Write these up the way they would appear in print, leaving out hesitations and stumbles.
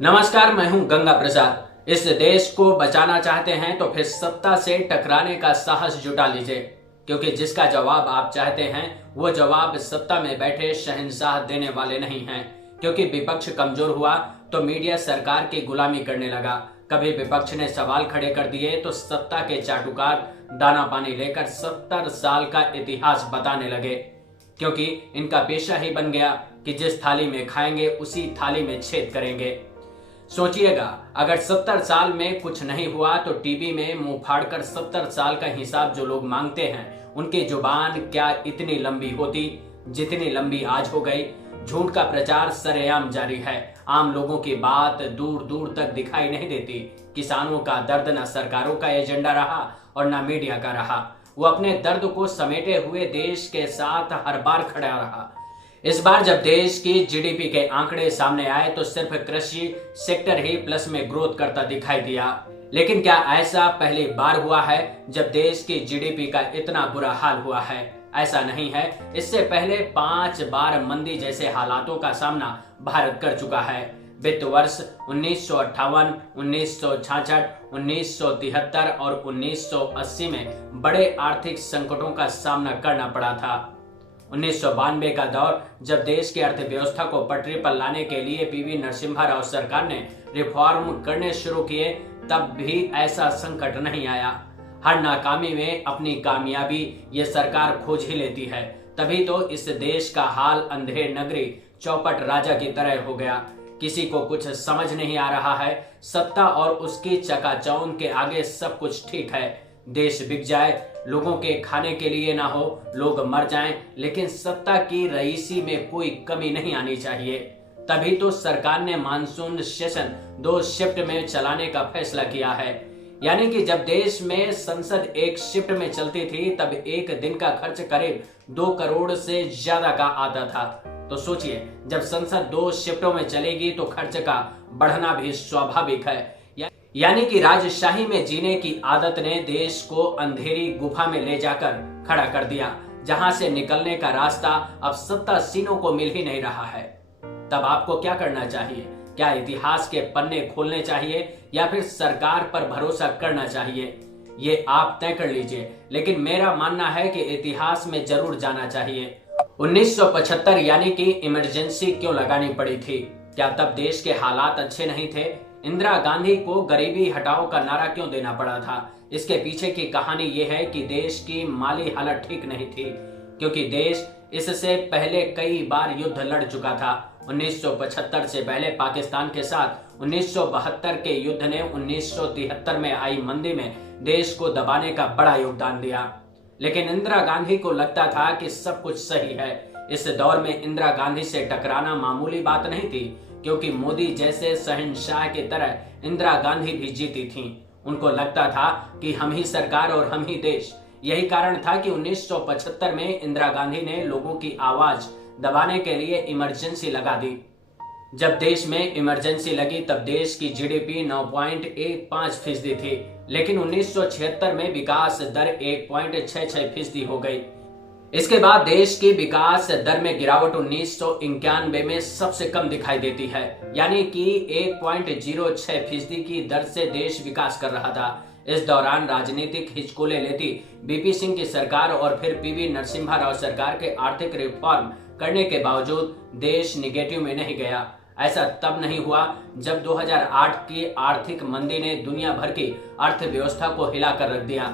नमस्कार, मैं हूं गंगा प्रसाद। इस देश को बचाना चाहते हैं तो फिर सत्ता से टकराने का साहस जुटा लीजिए, क्योंकि जिसका जवाब आप चाहते हैं वो जवाब सत्ता में बैठे शहंशाह देने वाले नहीं हैं। क्योंकि विपक्ष कमजोर हुआ तो मीडिया सरकार की गुलामी करने लगा। कभी विपक्ष ने सवाल खड़े कर दिए तो सत्ता के चाटुकार दाना पानी लेकर 70 साल का इतिहास बताने लगे, क्योंकि इनका पेशा ही बन गया कि जिस थाली में खाएंगे उसी थाली में छेद करेंगे। सोचिएगा, अगर 70 साल में कुछ नहीं हुआ तो टीवी में मुंह फाड़कर 70 साल का हिसाब जो लोग मांगते हैं उनकी जुबान क्या इतनी लंबी होती जितनी लंबी आज हो गई। झूठ का प्रचार सरेआम जारी है। आम लोगों की बात दूर दूर तक दिखाई नहीं देती। किसानों का दर्द न सरकारों का एजेंडा रहा और न मीडिया का रहा। वो अपने दर्द को समेटे हुए देश के साथ हर बार खड़ा रहा। इस बार जब देश की जीडीपी के आंकड़े सामने आए तो सिर्फ कृषि सेक्टर ही प्लस में ग्रोथ करता दिखाई दिया। लेकिन क्या ऐसा पहली बार हुआ है जब देश की जीडीपी का इतना बुरा हाल हुआ है? ऐसा नहीं है। इससे पहले 5 बार मंदी जैसे हालातों का सामना भारत कर चुका है। वित्त वर्ष 1958, 1966, 1973 और 1980 में बड़े आर्थिक संकटों का सामना करना पड़ा था। 1992 का दौर, जब देश की अर्थव्यवस्था को पटरी पर लाने के लिए पीवी नरसिम्हा राव सरकार ने रिफॉर्म करने शुरू किए, तब भी ऐसा संकट नहीं आया। हर नाकामी में अपनी कामयाबी ये सरकार खोज ही लेती है। तभी तो इस देश का हाल अंधेर नगरी चौपट राजा की तरह हो गया। किसी को कुछ समझ नहीं आ रहा है। सत्ता और उसकी चकाचौंध के आगे सब कुछ ठीक है। देश बिक जाए, लोगों के खाने के लिए ना हो, लोग मर जाएं, लेकिन सत्ता की रईसी में कोई कमी नहीं आनी चाहिए। तभी तो सरकार ने मानसून सेशन 2 शिफ्ट में चलाने का फैसला किया है। यानी कि जब देश में संसद एक शिफ्ट में चलती थी तब एक दिन का खर्च करीब 2 करोड़ से ज्यादा का आता था। तो सोचिए, जब संसद 2 शिफ्टों में चलेगी तो खर्च का बढ़ना भी स्वाभाविक है। यानी कि राजशाही में जीने की आदत ने देश को अंधेरी गुफा में ले जाकर खड़ा कर दिया, जहां से निकलने का रास्ता अब सत्तासीनों को मिल ही नहीं रहा है। तब आपको क्या करना चाहिए? क्या इतिहास के पन्ने खोलने चाहिए या फिर सरकार पर भरोसा करना चाहिए? ये आप तय कर लीजिए, लेकिन मेरा मानना है कि इतिहास में जरूर जाना चाहिए। 1975 यानी कि इमरजेंसी क्यों लगानी पड़ी थी? क्या तब देश के हालात अच्छे नहीं थे? इंदिरा गांधी को गरीबी हटाओ का नारा क्यों देना पड़ा था? इसके पीछे की कहानी यह है कि देश की माली हालत ठीक नहीं थी, क्योंकि देश इससे पहले कई बार युद्ध लड़ चुका था। 1975 से पहले पाकिस्तान के साथ 1972 के युद्ध ने 1973 में आई मंदी में देश को दबाने का बड़ा योगदान दिया। लेकिन इंदिरा गांधी को लगता था कि सब कुछ सही है। इस दौर में इंदिरा गांधी से टकराना मामूली बात नहीं थी, क्योंकि मोदी जैसे शहंशाह की तरह इंदिरा गांधी भी जीती थीं। उनको लगता था कि हम ही सरकार और हम ही देश। यही कारण था कि 1975 में इंदिरा गांधी ने लोगों की आवाज दबाने के लिए इमरजेंसी लगा दी। जब देश में इमरजेंसी लगी तब देश की जीडीपी 9.15% थी, लेकिन 1976 में विकास दर 1.66% हो गई। इसके बाद देश की विकास दर में गिरावट 1991 में सबसे कम दिखाई देती है, यानी कि 1.06% की दर से देश विकास कर रहा था। इस दौरान राजनीतिक हिचकोले लेती बीपी सिंह की सरकार और फिर पीवी नरसिम्हा राव सरकार के आर्थिक रिफॉर्म करने के बावजूद देश निगेटिव में नहीं गया। ऐसा तब नहीं हुआ जब 2008 की आर्थिक मंदी ने दुनिया भर की अर्थव्यवस्था को हिलाकर रख दिया।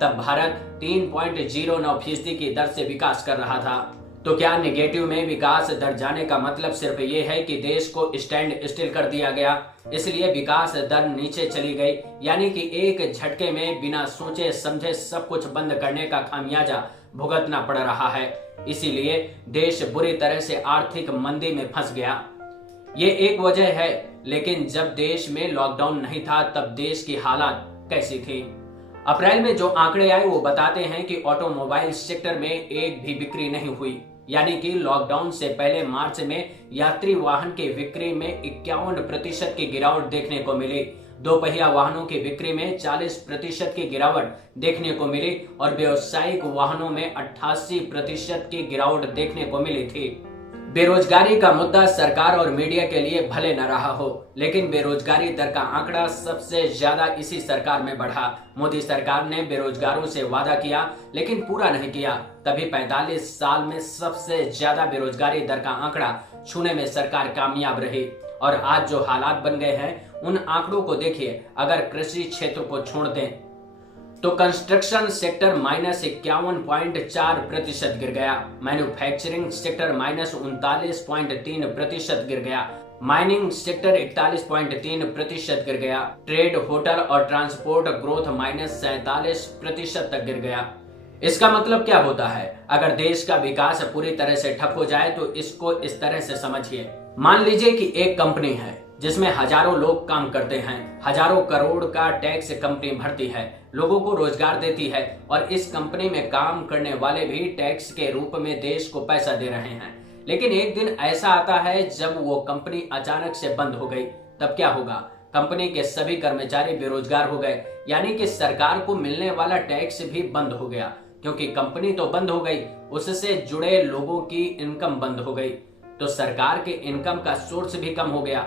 तब भारत 3.09% की दर से विकास कर रहा था। तो क्या निगेटिव में विकास दर जाने का मतलब सिर्फ ये है कि देश को स्टैंड स्टिल कर दिया गया, इसलिए विकास दर नीचे चली गई? यानी कि एक झटके में बिना सोचे समझे सब कुछ बंद करने का खामियाजा भुगतना पड़ रहा है। इसीलिए देश बुरी तरह से आर्थिक मंदी में फंस गया। ये एक वजह है, लेकिन जब देश में लॉकडाउन नहीं था तब देश की हालत कैसी थी? अप्रैल में जो आंकड़े आए वो बताते हैं कि ऑटोमोबाइल सेक्टर में एक भी बिक्री नहीं हुई। यानी कि लॉकडाउन से पहले मार्च में यात्री वाहन की बिक्री में 51% की गिरावट देखने को मिली। दोपहिया वाहनों की बिक्री में 40% की गिरावट देखने को मिली और व्यावसायिक वाहनों में 88% की गिरावट देखने को मिली थी। बेरोजगारी का मुद्दा सरकार और मीडिया के लिए भले न रहा हो, लेकिन बेरोजगारी दर का आंकड़ा सबसे ज्यादा इसी सरकार में बढ़ा। मोदी सरकार ने बेरोजगारों से वादा किया लेकिन पूरा नहीं किया, तभी 45 साल में सबसे ज्यादा बेरोजगारी दर का आंकड़ा छूने में सरकार कामयाब रही। और आज जो हालात बन गए हैं उन आंकड़ों को देखिए। अगर कृषि क्षेत्र को छोड़ दें तो कंस्ट्रक्शन सेक्टर -51.4% गिर गया, मैन्युफैक्चरिंग सेक्टर -39.3% गिर गया, माइनिंग सेक्टर 41.3% गिर गया, ट्रेड, होटल और ट्रांसपोर्ट ग्रोथ -47% तक गिर गया। इसका मतलब क्या होता है? अगर देश का विकास पूरी तरह से ठप हो जाए तो इसको इस तरह से समझिए। मान लीजिए कि एक कंपनी है जिसमें हजारों लोग काम करते हैं, हजारों करोड़ का टैक्स कंपनी भरती है, लोगों को रोजगार देती है और इस कंपनी में काम करने वाले भी टैक्स के रूप में देश को पैसा दे रहे हैं। लेकिन एक दिन ऐसा आता है जब वो कंपनी अचानक से बंद हो गई, तब क्या होगा? कंपनी के सभी कर्मचारी बेरोजगार हो गए, यानी कि सरकार को मिलने वाला टैक्स भी बंद हो गया, क्योंकि कंपनी तो बंद हो गई, उससे जुड़े लोगों की इनकम बंद हो गई, तो सरकार के इनकम का सोर्स भी कम हो गया।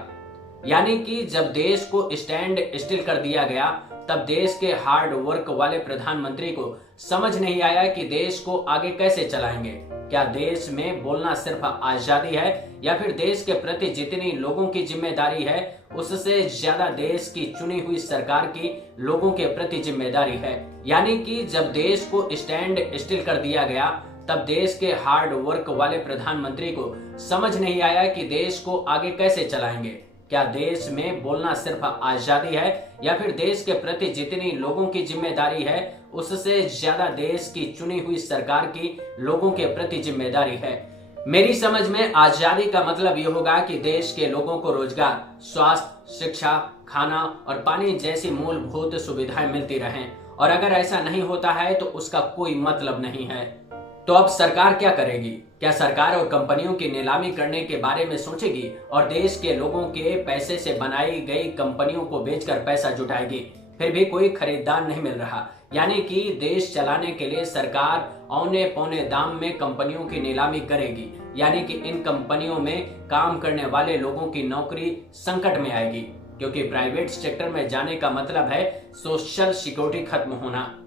यानी कि जब देश को स्टैंड स्टिल कर दिया गया, तब देश के हार्ड वर्क वाले प्रधानमंत्री को समझ नहीं आया कि देश को आगे कैसे चलाएंगे। क्या देश में बोलना सिर्फ आजादी है या फिर देश के प्रति जितनी लोगों की जिम्मेदारी है उससे ज्यादा देश की चुनी हुई सरकार की लोगों के प्रति जिम्मेदारी है। यानी कि जब देश को स्टैंड स्टिल कर दिया गया, तब देश के हार्ड वर्क वाले प्रधानमंत्री को समझ नहीं आया कि देश को आगे कैसे चलाएंगे। क्या देश में बोलना सिर्फ आजादी है या फिर देश के प्रति जितनी लोगों की जिम्मेदारी है उससे ज्यादा देश की चुनी हुई सरकार की लोगों के प्रति जिम्मेदारी है? मेरी समझ में आजादी का मतलब ये होगा कि देश के लोगों को रोजगार, स्वास्थ्य, शिक्षा, खाना और पानी जैसी मूलभूत सुविधाएं मिलती रहें, और अगर ऐसा नहीं होता है तो उसका कोई मतलब नहीं है। तो अब सरकार क्या करेगी? क्या सरकार और कंपनियों की नीलामी करने के बारे में सोचेगी और देश के लोगों के पैसे से बनाई गई कंपनियों को बेचकर पैसा जुटाएगी? फिर भी कोई खरीदार नहीं मिल रहा, यानी कि देश चलाने के लिए सरकार औने पौने दाम में कंपनियों की नीलामी करेगी, यानी कि इन कंपनियों में काम करने वाले लोगों की नौकरी संकट में आएगी, क्योंकि प्राइवेट सेक्टर में जाने का मतलब है सोशल सिक्योरिटी खत्म होना।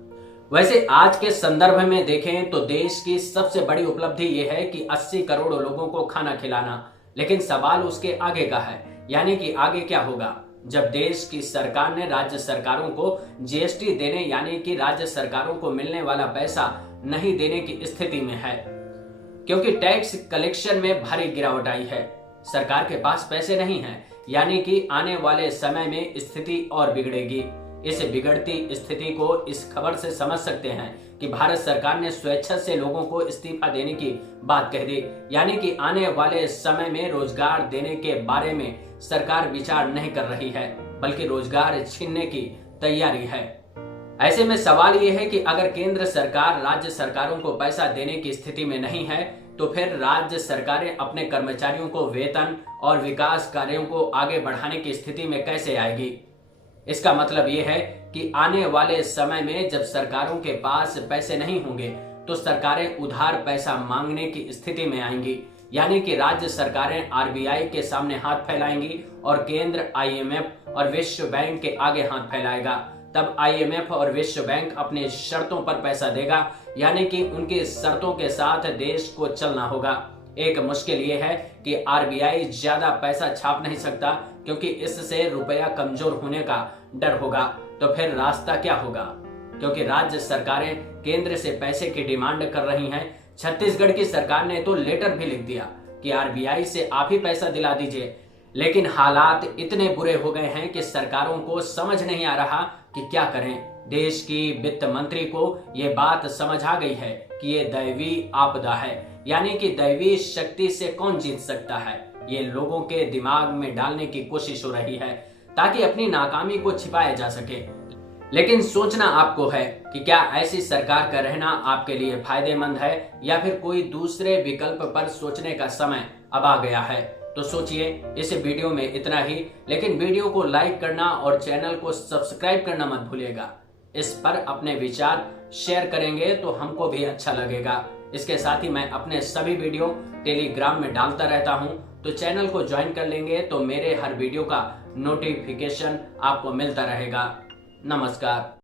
वैसे आज के संदर्भ में देखें तो देश की सबसे बड़ी उपलब्धि यह है कि 80 करोड़ लोगों को खाना खिलाना, लेकिन सवाल उसके आगे का है, यानी कि आगे क्या होगा जब देश की सरकार ने राज्य सरकारों को जीएसटी देने, यानी कि राज्य सरकारों को मिलने वाला पैसा नहीं देने की स्थिति में है, क्योंकि टैक्स कलेक्शन में भारी गिरावट आई है। सरकार के पास पैसे नहीं है, यानी कि आने वाले समय में स्थिति और बिगड़ेगी। इस बिगड़ती स्थिति को इस खबर से समझ सकते हैं कि भारत सरकार ने स्वेच्छा से लोगों को इस्तीफा देने की बात कह दी, यानी कि आने वाले समय में रोजगार देने के बारे में सरकार विचार नहीं कर रही है, बल्कि रोजगार छीनने की तैयारी है। ऐसे में सवाल यह है कि अगर केंद्र सरकार राज्य सरकारों को पैसा देने की स्थिति में नहीं है, तो फिर राज्य सरकारें अपने कर्मचारियों को वेतन और विकास कार्यों को आगे बढ़ाने की स्थिति में कैसे आएगी? इसका मतलब यह है कि आने वाले समय में जब सरकारों के पास पैसे नहीं होंगे तो सरकारें उधार पैसा मांगने की स्थिति में आएंगी, यानी कि राज्य सरकारें आरबीआई के सामने हाथ फैलाएंगी और केंद्र आईएमएफ और विश्व बैंक के आगे हाथ फैलाएगा। तब आईएमएफ और विश्व बैंक अपनी शर्तों पर पैसा देगा, यानी कि उनकी शर्तों के साथ देश को चलना होगा। एक मुश्किल ये है कि आरबीआई ज्यादा पैसा छाप नहीं सकता, क्योंकि इससे रुपया कमजोर होने का डर होगा। तो फिर रास्ता क्या होगा? क्योंकि राज्य सरकारें केंद्र से पैसे की डिमांड कर रही हैं। छत्तीसगढ़ की सरकार ने तो लेटर भी लिख दिया कि आरबीआई से आप ही पैसा दिला दीजिए, लेकिन हालात इतने बुरे हो गए हैं कि सरकारों को समझ नहीं आ रहा कि क्या करें। देश की वित्त मंत्री को ये बात समझ आ गई है कि ये दैवी आपदा है, यानी कि दैवी शक्ति से कौन जीत सकता है, ये लोगों के दिमाग में डालने की कोशिश हो रही है ताकि अपनी नाकामी को छिपाया जा सके। लेकिन सोचना आपको है कि क्या ऐसी सरकार का रहना आपके लिए फायदेमंद है या फिर कोई दूसरे विकल्प पर सोचने का समय अब आ गया है। तो सोचिए। इस वीडियो में इतना ही, लेकिन वीडियो को लाइक करना और चैनल को सब्सक्राइब करना मत भूलिएगा। इस पर अपने विचार शेयर करेंगे तो हमको भी अच्छा लगेगा। इसके साथ ही मैं अपने सभी वीडियो टेलीग्राम में डालता रहता हूं, तो चैनल को ज्वाइन कर लेंगे तो मेरे हर वीडियो का नोटिफिकेशन आपको मिलता रहेगा। नमस्कार।